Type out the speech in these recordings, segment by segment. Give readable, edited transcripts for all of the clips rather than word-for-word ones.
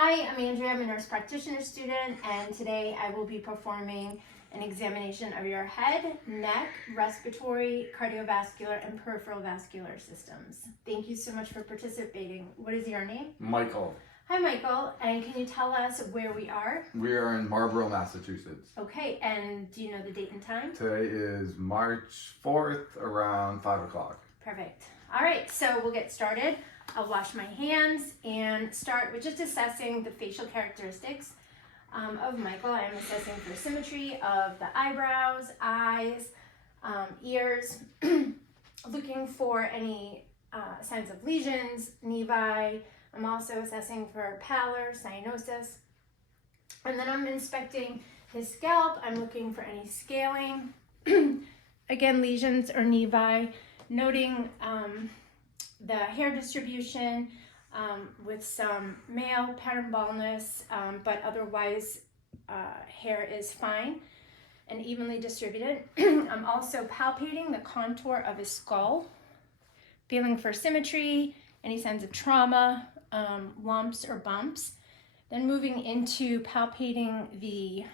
Hi, I'm Andrea. I'm a nurse practitioner student, and today I will be performing an examination of your head, neck, respiratory, cardiovascular, and peripheral vascular systems. Thank you so much for participating. What is your name? Michael. Hi, Michael. And can you tell us where we are? We are in Marlborough, Massachusetts. Okay, and do you know the date and time? Today is March 4th around 5 o'clock. Perfect. All right, so we'll get started. I'll wash my hands and start with just assessing the facial characteristics of Michael. I'm assessing for symmetry of the eyebrows, eyes, ears, looking for any signs of lesions, nevi. I'm also assessing for pallor, cyanosis. And then I'm inspecting his scalp. I'm looking for any scaling, again, lesions or nevi, noting the hair distribution with some male pattern baldness, but otherwise hair is fine and evenly distributed. I'm also palpating the contour of his skull, feeling for symmetry, any signs of trauma, lumps or bumps. Then moving into palpating the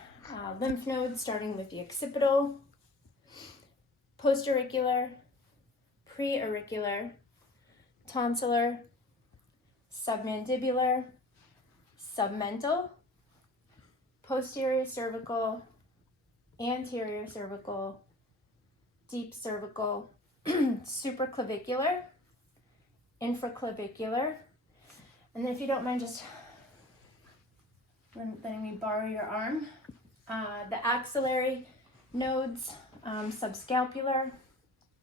lymph nodes, starting with the occipital, postauricular, preauricular, tonsillar, submandibular, submental, posterior cervical, anterior cervical, deep cervical, supraclavicular, infraclavicular. And then if you don't mind just letting me borrow your arm, the axillary nodes, subscapular,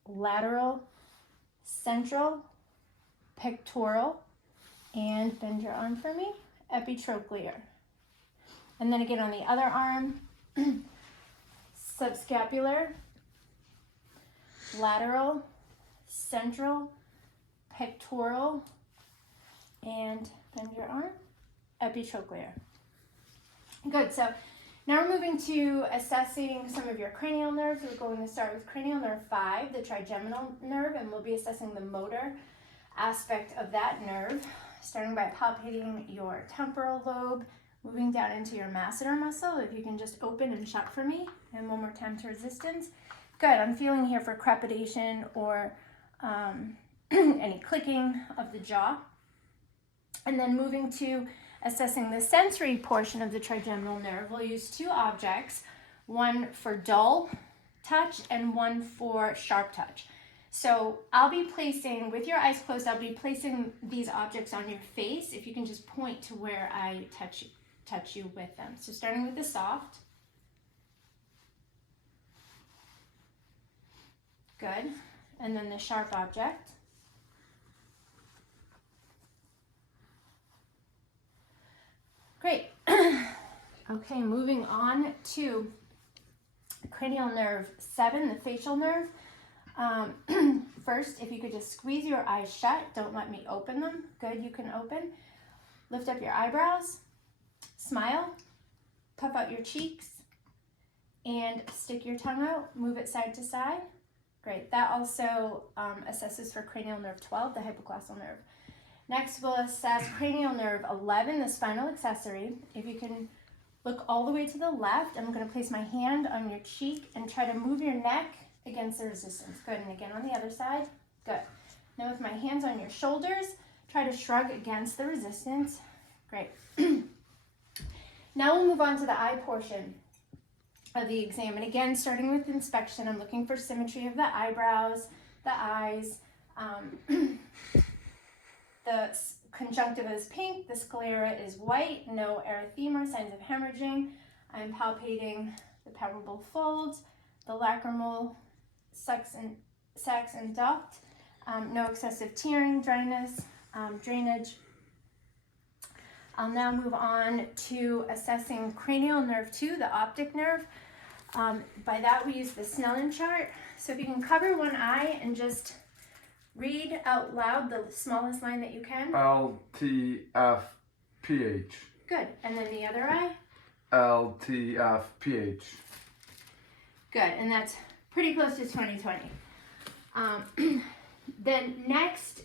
lateral, central, pectoral, and bend your arm for me, epitrochlear. And then again on the other arm, subscapular, lateral, central, pectoral, and bend your arm, epitrochlear. Good, so now we're moving to assessing some of your cranial nerves. We're going to start with cranial nerve 5, the trigeminal nerve, and we'll be assessing the motor aspect of that nerve, starting by palpating your temporal lobe, moving down into your masseter muscle. If you can just open and shut for me, and one more time to resistance. Good, I'm feeling here for crepitation or any clicking of the jaw. And then moving to assessing the sensory portion of the trigeminal nerve, we'll use two objects, one for dull touch and one for sharp touch. So I'll be placing, with your eyes closed, I'll be placing these objects on your face. If you can just point to where I touch you with them. So starting with the soft. Good. And then the sharp object. Great. Okay, moving on to cranial nerve 7, the facial nerve. First, if you could just squeeze your eyes shut, don't let me open them. Good, you can open. Lift up your eyebrows, smile, puff out your cheeks, and stick your tongue out, move it side to side. Great, that also assesses for cranial nerve 12, the hypoglossal nerve. Next, we'll assess cranial nerve 11, the spinal accessory. If you can look all the way to the left, I'm going to place my hand on your cheek and try to move your neck against the resistance. Good, and again on the other side. Good. Now with my hands on your shoulders, try to shrug against the resistance. Great. Now we'll move on to the eye portion of the exam. And again, starting with inspection, I'm looking for symmetry of the eyebrows, the eyes. The conjunctiva is pink, the sclera is white, no erythema, signs of hemorrhaging. I'm palpating the palpebral folds, the lacrimal sacs and duct, no excessive tearing, dryness, drainage. I'll now move on to assessing cranial nerve 2, the optic nerve. By that we use the Snellen chart. So if you can cover one eye and just read out loud the smallest line that you can. LTFPH. Good. And then the other eye. LTFPH. Good. And that's pretty close to 20/20. Then next,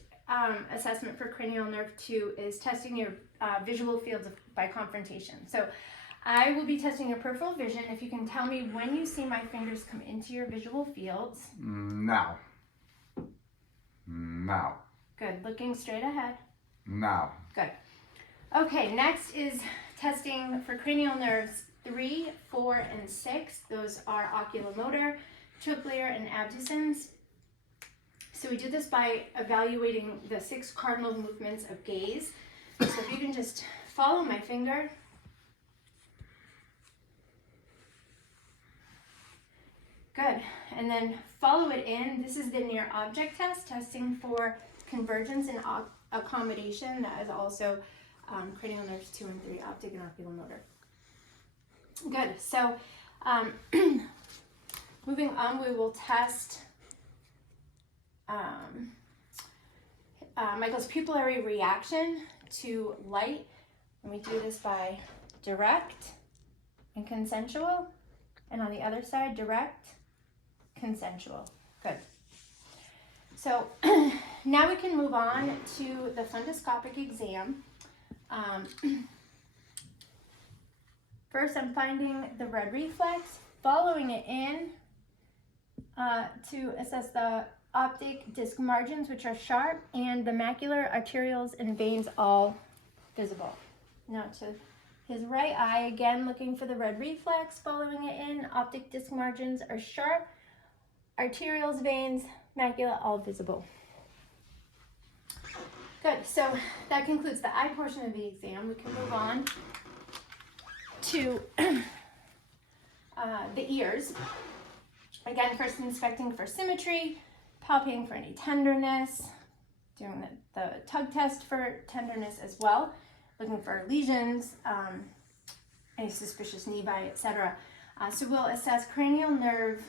assessment for cranial nerve 2 is testing your visual fields by confrontation. So I will be testing your peripheral vision. If you can tell me when you see my fingers come into your visual fields. Now. Now. Good. Looking straight ahead. Now. Good. Okay, next is testing for cranial nerves 3, 4, and 6. Those are oculomotor, trochlear, and abducens. So we do this by evaluating the 6 cardinal movements of gaze. So if you can just follow my finger. Good. And then follow it in. This is the near object test, testing for convergence and accommodation. That is also cranial nerves 2 and 3, optic and oculomotor. Good. So moving on, we will test Michael's pupillary reaction to light. And we do this by direct and consensual. And on the other side, direct, consensual. Good. So now we can move on to the fundoscopic exam. First, I'm finding the red reflex, following it in to assess the optic disc margins, which are sharp, and the macular arterioles and veins all visible. Now to his right eye, again looking for the red reflex, following it in, optic disc margins are sharp, arterioles, veins, macula all visible. Good, so that concludes the eye portion of the exam. We can move on to the ears. Again, first inspecting for symmetry, palpating for any tenderness, doing the tug test for tenderness as well, looking for lesions, any suspicious nevi, etc. So we'll assess cranial nerve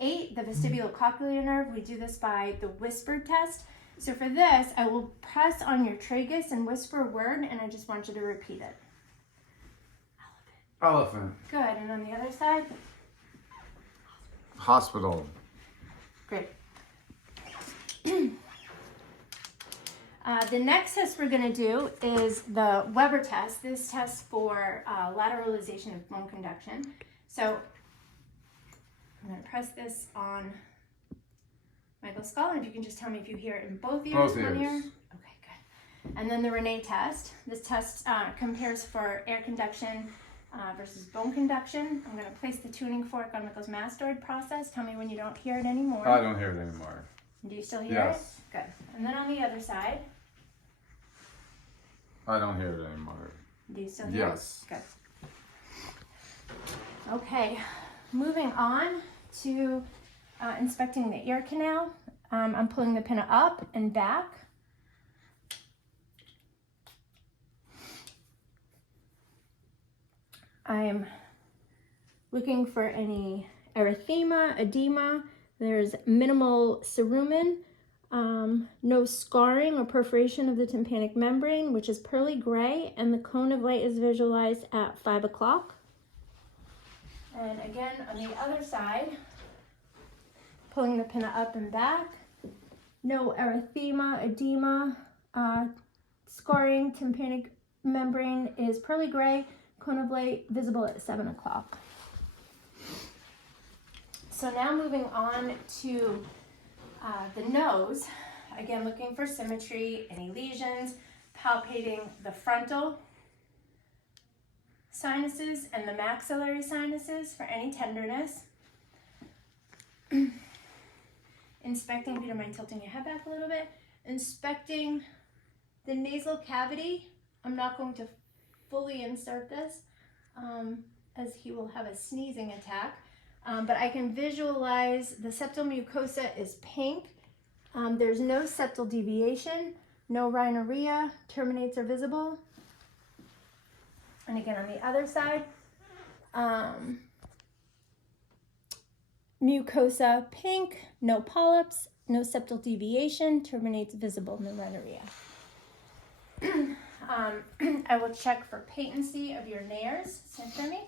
8, the vestibulocochlear nerve. We do this by the whisper test. So for this, I will press on your tragus and whisper a word, and I just want you to repeat it. Elephant. Good, and on the other side? Hospital. Great. The next test we're going to do is the Weber test. This tests for lateralization of bone conduction. So I'm going to press this on Michael's skull, and if you can just tell me if you hear it in both ears. Both one ears. ear. Okay, good. And then the Rene test. This test compares for air conduction versus bone conduction. I'm going to place the tuning fork on Michael's mastoid process. Tell me when you don't hear it anymore. I don't hear it anymore. Do you still hear Yes. it? Good. And then on the other side. I don't hear it anymore. Do you still hear Yes. it? Good. Okay, moving on to inspecting the ear canal. I'm pulling the pinna up and back. I'm looking for any erythema, edema. There's minimal cerumen, no scarring or perforation of the tympanic membrane, which is pearly gray, and the cone of light is visualized at 5 o'clock. And again, on the other side, pulling the pinna up and back, no erythema, edema, scarring, tympanic membrane is pearly gray, cone of light visible at 7 o'clock. So now moving on to the nose, again looking for symmetry, any lesions, palpating the frontal sinuses and the maxillary sinuses for any tenderness. Inspecting, if you don't mind tilting your head back a little bit, inspecting the nasal cavity. I'm not going to fully insert this as he will have a sneezing attack. But I can visualize the septal mucosa is pink. There's no septal deviation, no rhinorrhea, terminates are visible. And again, on the other side, mucosa pink, no polyps, no septal deviation, terminates visible, no rhinorrhea. I will check for patency of your nares. Stand for me.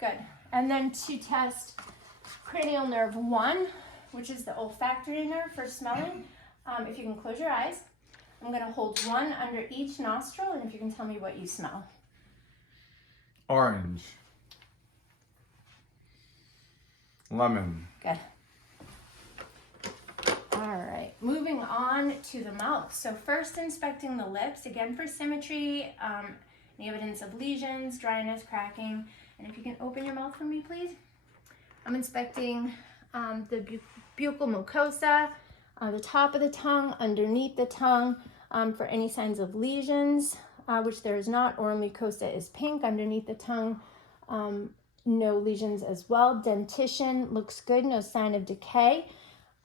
Good. And then to test cranial nerve 1, which is the olfactory nerve for smelling, if you can close your eyes, I'm going to hold one under each nostril, and if you can tell me what you smell. Orange. Lemon. Good. All right, moving on to the mouth. So first inspecting the lips, again for symmetry, any evidence of lesions, dryness, cracking, and if you can open your mouth for me, please. I'm inspecting the buccal mucosa, the top of the tongue, underneath the tongue, for any signs of lesions, which there is not. Oral mucosa is pink underneath the tongue. No lesions as well. Dentition looks good, no sign of decay.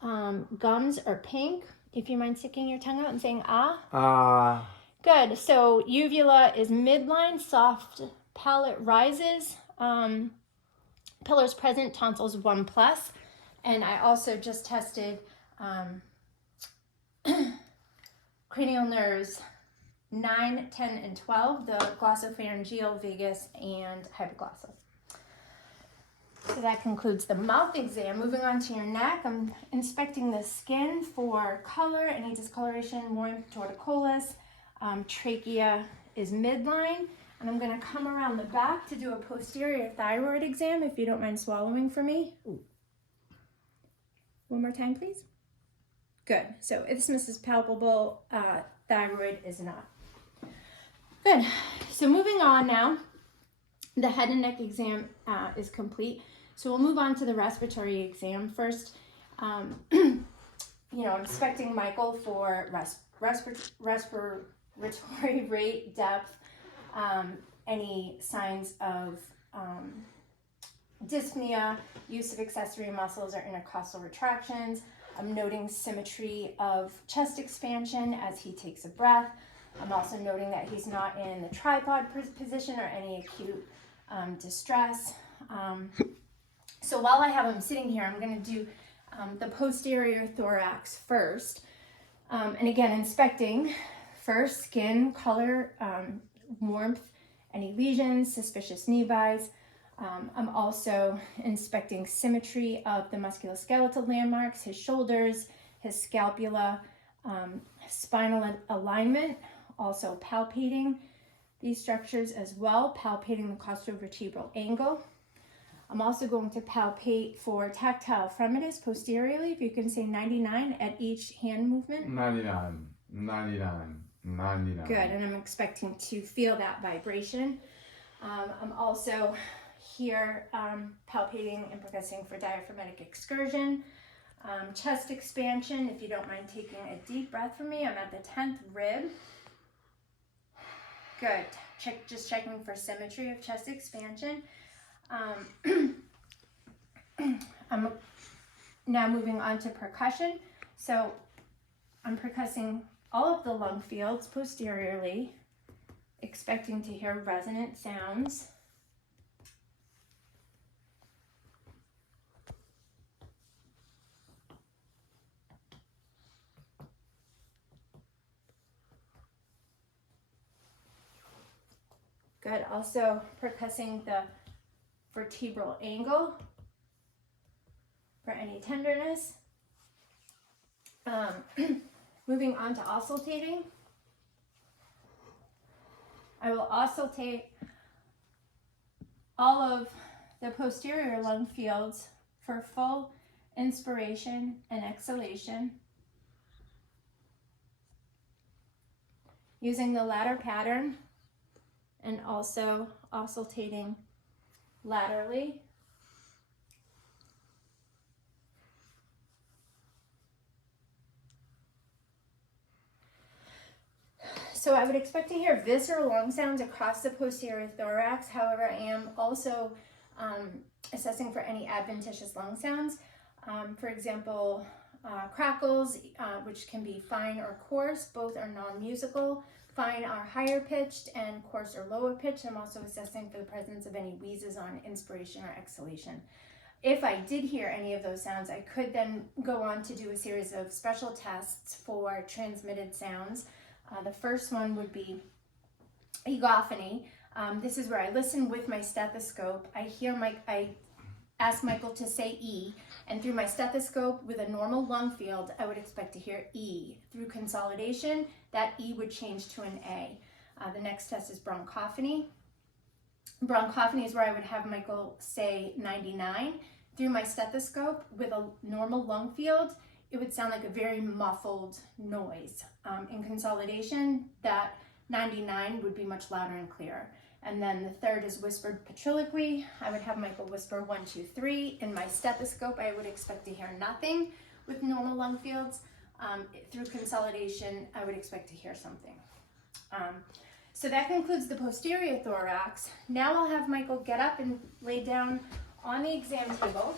Gums are pink. If you mind sticking your tongue out and saying ah. Good. So uvula is midline, soft palate rises. Pillars present, tonsils 1+. And I also just tested cranial nerves 9, 10, and 12, the glossopharyngeal, vagus, and hypoglossal. So that concludes the mouth exam. Moving on to your neck, I'm inspecting the skin for color, any discoloration, warmth, torticollis. Trachea is midline. And I'm going to come around the back to do a posterior thyroid exam, if you don't mind swallowing for me. One more time, please. Good. So isthmus is palpable, thyroid is not. Good. So moving on now, the head and neck exam is complete. So we'll move on to the respiratory exam. First, I'm inspecting Michael for respiratory rate, depth, any signs of dyspnea, use of accessory muscles or intercostal retractions. I'm noting symmetry of chest expansion as he takes a breath. I'm also noting that he's not in the tripod position or any acute distress. So while I have him sitting here, I'm going to do the posterior thorax first. And again, inspecting first skin, color, warmth, any lesions, suspicious nevi. I'm also inspecting symmetry of the musculoskeletal landmarks, his shoulders, his scapula, spinal alignment, also palpating these structures as well, palpating the costovertebral angle. I'm also going to palpate for tactile fremitus posteriorly, if you can say 99 at each hand movement. 99, 99, 99. Good, and I'm expecting to feel that vibration. I'm also here palpating and percussing for diaphragmatic excursion, chest expansion. If you don't mind taking a deep breath for me, I'm at the 10th rib. Good. Just checking for symmetry of chest expansion. I'm now moving on to percussion. So I'm percussing all of the lung fields posteriorly, expecting to hear resonant sounds. Good. Also percussing the vertebral angle for any tenderness. Moving on to auscultating. I will auscultate all of the posterior lung fields for full inspiration and exhalation, using the ladder pattern and also auscultating laterally. So I would expect to hear visceral lung sounds across the posterior thorax. However, I am also assessing for any adventitious lung sounds. For example, crackles, which can be fine or coarse. Both are non-musical. Fine are higher pitched and coarse are lower pitched. I'm also assessing for the presence of any wheezes on inspiration or exhalation. If I did hear any of those sounds, I could then go on to do a series of special tests for transmitted sounds. The first one would be egophony. This is where I listen with my stethoscope. I ask Michael to say E, and through my stethoscope with a normal lung field, I would expect to hear E. Through consolidation, that E would change to an A. The next test is bronchophony. Bronchophony is where I would have Michael say 99. Through my stethoscope with a normal lung field, it would sound like a very muffled noise. In consolidation, that 99 would be much louder and clearer. And then the third is whispered patriloquy. I would have Michael whisper 1, 2, 3. In my stethoscope, I would expect to hear nothing with normal lung fields. Through consolidation, I would expect to hear something. So that concludes the posterior thorax. Now I'll have Michael get up and lay down on the exam table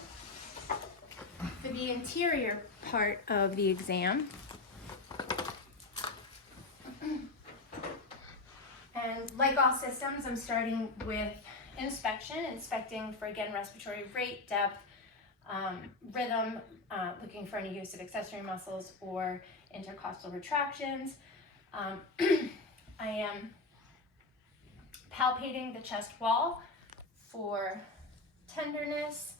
for the interior part of the exam. And like all systems, I'm starting with inspection, inspecting for, again, respiratory rate, depth, rhythm, looking for any use of accessory muscles or intercostal retractions. I am palpating the chest wall for tenderness,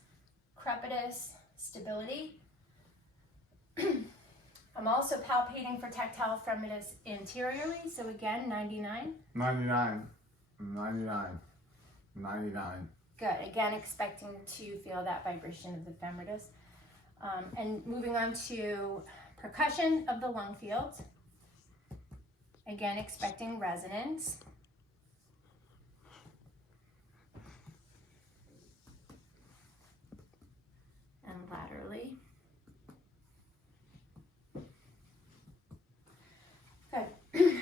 crepitus, stability. I'm also palpating for tactile fremitus anteriorly, so again, 99. 99, 99, 99. Good, again, expecting to feel that vibration of the femoritus. And moving on to percussion of the lung field. Again, expecting resonance. And laterally. Good.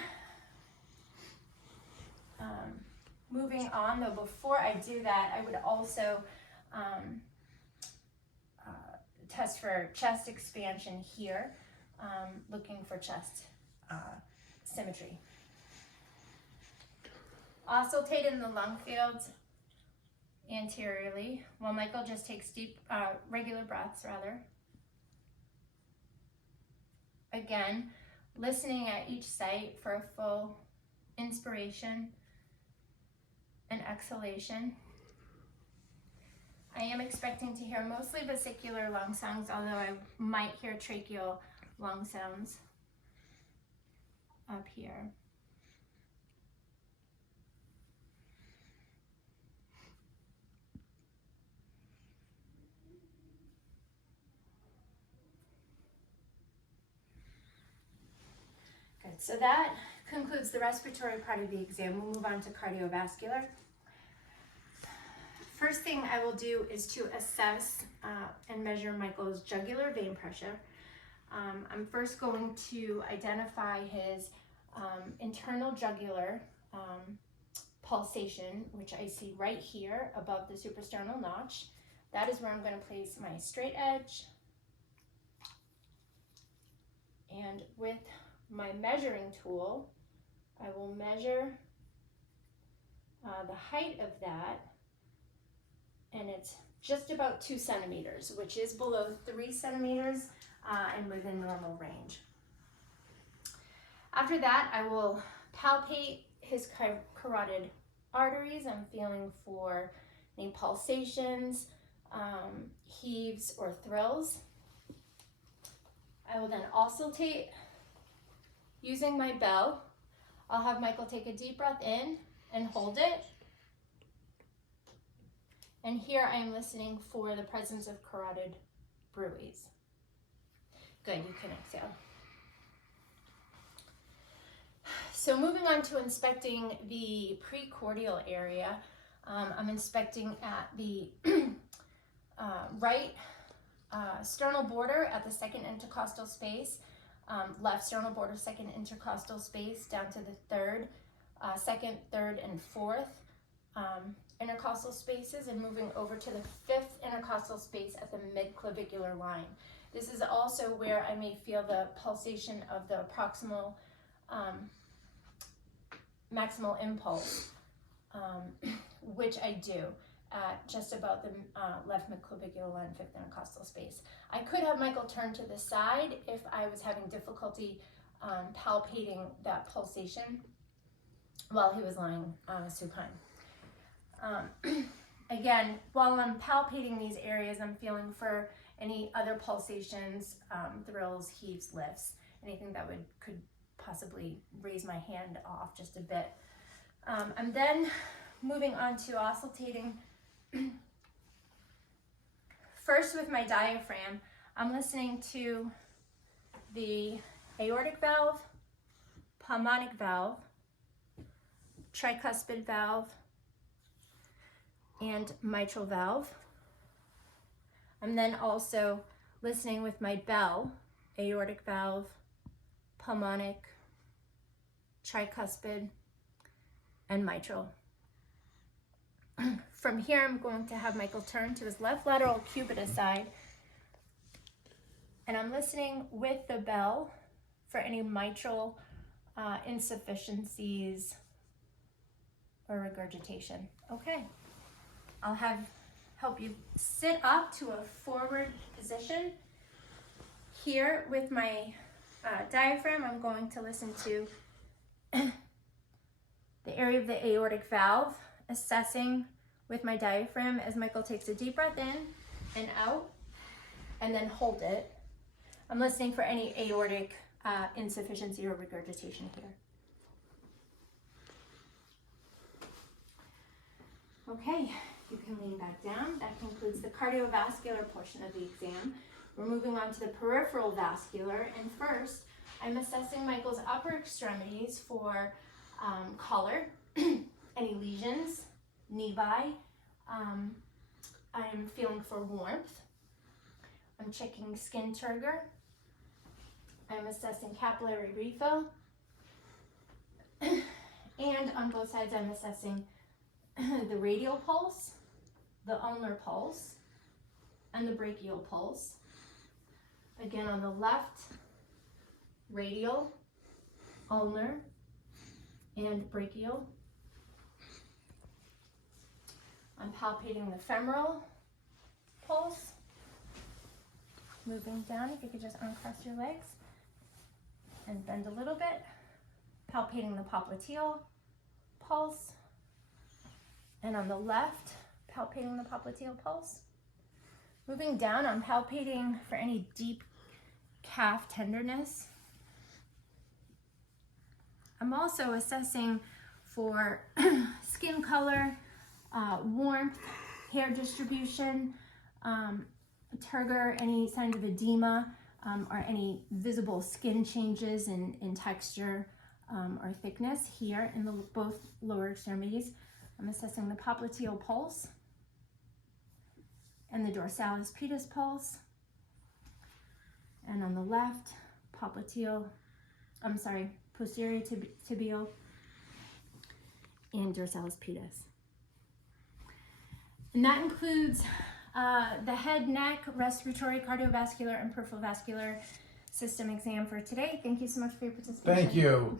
Moving on, though, before I do that, I would also test for chest expansion here, looking for chest symmetry. Auscultate in the lung fields anteriorly, while Michael just takes deep, regular breaths, rather. Again, listening at each site for a full inspiration and exhalation. I am expecting to hear mostly vesicular lung sounds, although I might hear tracheal lung sounds up here. Good, so that concludes the respiratory part of the exam. We'll move on to cardiovascular. First thing I will do is to assess and measure Michael's jugular vein pressure. I'm first going to identify his internal jugular pulsation, which I see right here above the suprasternal notch. That is where I'm going to place my straight edge. And with my measuring tool, I will measure the height of that, and it's just about 2 centimeters, which is below 3 centimeters and within normal range. After that, I will palpate his carotid arteries. I'm feeling for any pulsations, heaves, or thrills. I will then auscultate using my bell. I'll have Michael take a deep breath in and hold it. And here I am listening for the presence of carotid bruits. Good, you can exhale. So moving on to inspecting the precordial area, I'm inspecting at the right sternal border at the second intercostal space, left sternal border, second intercostal space, down to the third, second, third, and fourth intercostal spaces, and moving over to the fifth intercostal space at the midclavicular line. This is also where I may feel the pulsation of the proximal maximal impulse, which I do at just about the left midclavicular line, fifth intercostal space. I could have Michael turn to the side if I was having difficulty palpating that pulsation while he was lying supine. again, while I'm palpating these areas, I'm feeling for any other pulsations, thrills, heaves, lifts, anything that could possibly raise my hand off just a bit. I'm then moving on to auscultating. First, with my diaphragm, I'm listening to the aortic valve, pulmonic valve, tricuspid valve, and mitral valve. I'm then also listening with my bell, aortic valve, pulmonic, tricuspid, and mitral. From here, I'm going to have Michael turn to his left lateral cubitus side, and I'm listening with the bell for any mitral insufficiencies or regurgitation. Okay, I'll help you sit up to a forward position. Here with my diaphragm, I'm going to listen to the area of the aortic valve, assessing with my diaphragm as Michael takes a deep breath in and out, and then hold it. I'm listening for any aortic insufficiency or regurgitation here. Okay, you can lean back down. That concludes the cardiovascular portion of the exam. We're moving on to the peripheral vascular, and first, I'm assessing Michael's upper extremities for color, any lesions, nevi. I'm feeling for warmth. I'm checking skin turgor. I'm assessing capillary refill. And on both sides, I'm assessing the radial pulse, the ulnar pulse, and the brachial pulse. Again, on the left, radial, ulnar, and brachial. I'm palpating the femoral pulse. Moving down, if you could just uncross your legs and bend a little bit. Palpating the popliteal pulse. And on the left, palpating the popliteal pulse. Moving down, I'm palpating for any deep calf tenderness. I'm also assessing for skin color, warmth, hair distribution, turgor, any signs of edema, or any visible skin changes in texture or thickness here in both lower extremities. I'm assessing the popliteal pulse and the dorsalis pedis pulse. And on the left, posterior tibial and dorsalis pedis. And that includes the head, neck, respiratory, cardiovascular, and peripheral vascular system exam for today. Thank you so much for your participation. Thank you.